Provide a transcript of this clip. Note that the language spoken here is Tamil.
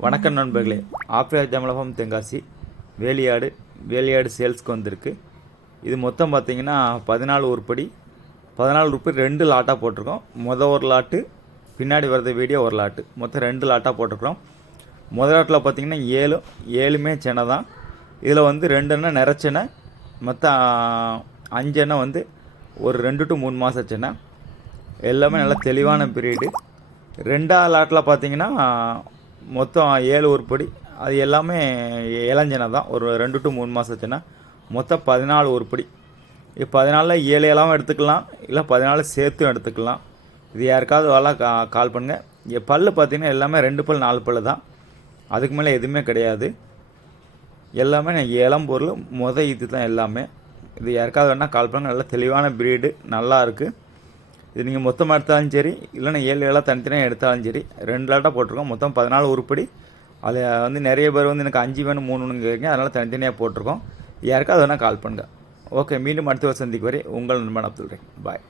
வணக்கம் நண்பர்களே. ஆப்ரியா ஜமலகம் தென்காசி வேலியாடு சேல்ஸ்க்கு வந்திருக்கு. இது மொத்தம் பார்த்தீங்கன்னா 14 உருப்படி 14 உருப்படி 2 லாட்டாக போட்டிருக்கோம். ஒரு லாட்டு, பின்னாடி வரது வீடியோ ஒரு லாட்டு, மொத்தம் 2 லாட்டாக போட்டிருக்கிறோம். முதல் லாட்டில் பார்த்தீங்கன்னா 7மே செனை தான். இதில் வந்து 2 எண்ணெய் நிறச்செனை, மொத்தம் 5 எண்ணெய் வந்து ஒரு 2 to 3 மாத செனை. எல்லாமே நல்ல தெளிவான பிரீடு. 2ஆவது லாட்டில் பார்த்தீங்கன்னா மொத்தம் 7 உருப்படி, அது எல்லாமே இளஞ்செனை தான், ஒரு 2 to 3 மாத செனை. மொத்தம் 14 உருப்படி. 14 7 இலாவும் எடுத்துக்கலாம், இல்லை 14 சேர்த்தும் எடுத்துக்கலாம். இது யாருக்காவது வரலாம் கால் பண்ணுங்கள். இங்கே பல் பார்த்தீங்கன்னா எல்லாமே 2 பல் 4 பல் தான், அதுக்கு மேலே எதுவுமே கிடையாது. எல்லாமே இளம் பொருள் இது தான் எல்லாமே. இது யாருக்காவது வேணால் கால் பண்ணுங்கள். நல்ல தெளிவான ப்ரீடு, நல்லா இருக்குது. இது நீங்கள் மொத்தமாக எடுத்தாலும் சரி, இல்லைன்னா 7 இலை தனித்தனியாக எடுத்தாலும் சரி. 2 லாட்டாக போட்டிருக்கோம். மொத்தம் 14 உருப்படி. அது வந்து நிறைய பேர் வந்து எனக்கு 5 வேணும் 3 வேணும்னு கேட்குறீங்க, அதனால் தனித்தனியாக போட்டிருக்கோம். யாருக்காவது வேணால் கால் பண்ணுங்கள். ஓகே, மீண்டும் அடுத்த ஒரு சந்திக்கு வரை உங்கள் நண்பன் அப்துல் ரஹீம். பாய்.